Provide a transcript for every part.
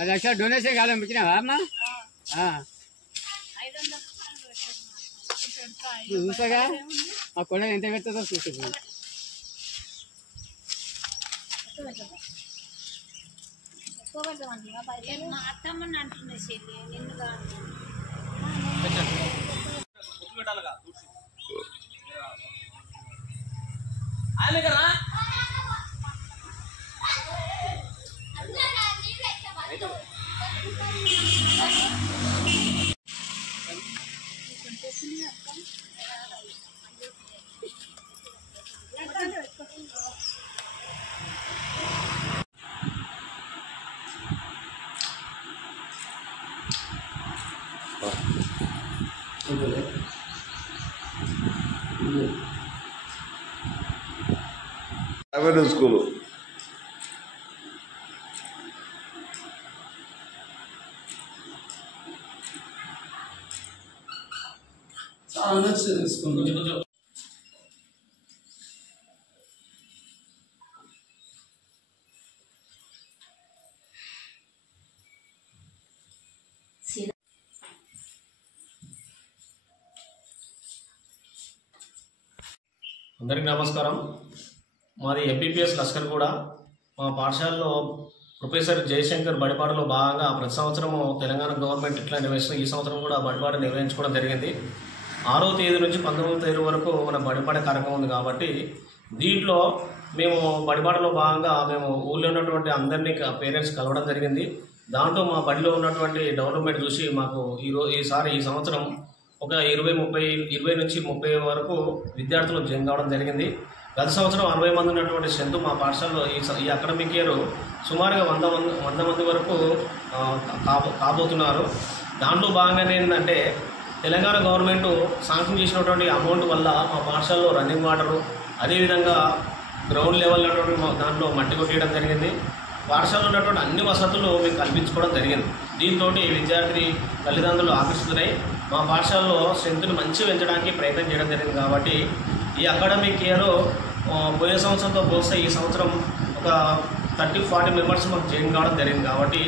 अच्छा डोनेशन काले मुझे हाँ ना हाँ दूसरा क्या और कोड़ा इंटर करते तो सूखे भी आता मन अंटने से लिए निन्नगा आने करना स्कूल అందరికీ నమస్కారం. మాది ఎంపీపీఎస్ లస్కర్గూడ. మా పాఠశాలలో ప్రొఫెసర్ జయశంకర్ బడిపాటలో భాగంగా ప్రతి సంవత్సరము తెలంగాణ గవర్నమెంట్ ఇట్లా నిర్వహిస్తుంది. ఈ సంవత్సరం కూడా బడిపాట నిర్వహించుకోవడం జరిగింది. 6వ తేదీ నుంచి 19వ తేదీ వరకు మన బడిపాట కార్యక్రమం ఉంది కాబట్టి దీంట్లో మేము బడిపాటలో భాగంగా మేము ఊళ్ళో ఉన్నటువంటి అందరినీ పేరెంట్స్ కలవడం జరిగింది. దాంట్లో మా బడిలో ఉన్నటువంటి డెవలప్మెంట్ చూసి మాకు ఈ సంవత్సరం ఒక 20 నుంచి 30 వరకు విద్యార్థులు జాయిన్ కావడం జరిగింది. గత సంవత్సరం 60 మంది ఉన్నటువంటి స్ట్రెంత్ మా పాఠశాలలో ఈ అకాడమిక్ ఇయర్ సుమారుగా 100 మంది వరకు కాబోతున్నారు. దాంట్లో భాగంగానే ఏంటంటే తెలంగాణ గవర్నమెంట్ శాంక్షన్ చేసినటువంటి అమౌంట్ వల్ల మా పాఠశాలలో రన్నింగ్ వాటరు, అదేవిధంగా గ్రౌండ్ లెవెల్ ఉన్నటువంటి దాంట్లో మట్టి కొట్టేయడం జరిగింది. పాఠశాలలో ఉన్నటువంటి అన్ని వసతులు మేము కల్పించుకోవడం జరిగింది. దీంతో విద్యార్థి తల్లిదండ్రులు ఆకర్షితులై మా పాఠశాలలో స్ట్రెంత్ను మంచి పెంచడానికి ప్రయత్నం చేయడం జరిగింది. కాబట్టి ఈ అకాడమిక్ ఇయర్ పోయే సంవత్సరంతో పోస్తే ఈ సంవత్సరం ఒక 30-40 మెంబర్స్ మాకు జాయిన్ కావడం జరిగింది. కాబట్టి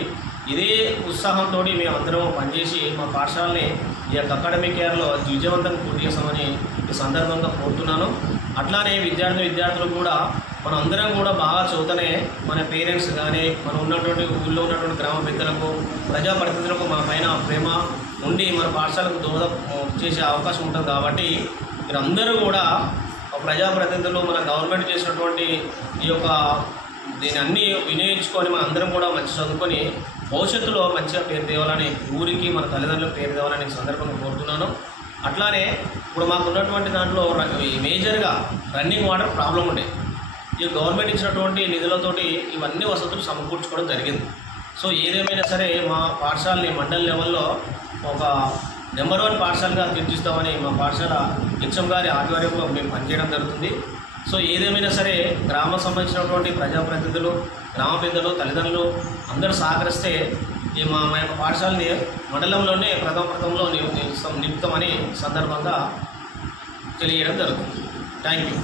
ఇదే ఉత్సాహంతో మేము అందరం పనిచేసి మా పాఠశాలని ఈ యొక్క అకాడమిక్ ఇయర్లో విజయవంతంగా పూర్తి చేస్తామని ఈ సందర్భంగా కోరుతున్నాను. అట్లానే విద్యార్థులు కూడా మనం అందరం కూడా బాగా చదువుతూనే మన పేరెంట్స్ కానీ మన ఉన్నటువంటి ఊళ్ళో ఉన్నటువంటి గ్రామ పెద్దలకు ప్రజాప్రతినిధులకు మన పైన ప్రేమ ఉండి మన పాఠశాలకు దోహదం చేసే అవకాశం ఉంటుంది. కాబట్టి మీరందరూ కూడా ప్రజాప్రతినిధులు మన గవర్నమెంట్ చేసినటువంటి ఈ యొక్క దీన్ని అన్నీ వినియోగించుకొని మన అందరం కూడా మంచి చదువుకొని భవిష్యత్తులో మంచిగా పేరు తేవాలని, ఊరికి మన తల్లిదండ్రులకు పేరు తేవాలని సందర్భంగా కోరుతున్నాను. అట్లానే ఇప్పుడు మాకు ఉన్నటువంటి దాంట్లో మేజర్గా రన్నింగ్ వాటర్ ప్రాబ్లం ఉండే ఈ గవర్నమెంట్ ఇచ్చినటువంటి నిధులతోటి ఇవన్నీ వసతులు సమకూర్చుకోవడం జరిగింది. సో ఏదేమైనా సరే మా పాఠశాలని మండల్ లెవెల్లో ఒక నెంబర్ 1 పాఠశాలగా తీర్చిస్తామని మా పాఠశాల హెచ్ఎం గారి ఆధ్వర్యంలో మేము పనిచేయడం జరుగుతుంది. సో ఏదేమైనా సరే గ్రామం సంబంధించినటువంటి ప్రజాప్రతినిధులు, గ్రామ పెద్దలు, తల్లిదండ్రులు అందరూ సహకరిస్తే ఈ మా యొక్క పాఠశాలని మండలంలోనే ప్రథమంలో నిలుపుతామని సందర్భంగా తెలియడం జరుగుతుంది. Thank you.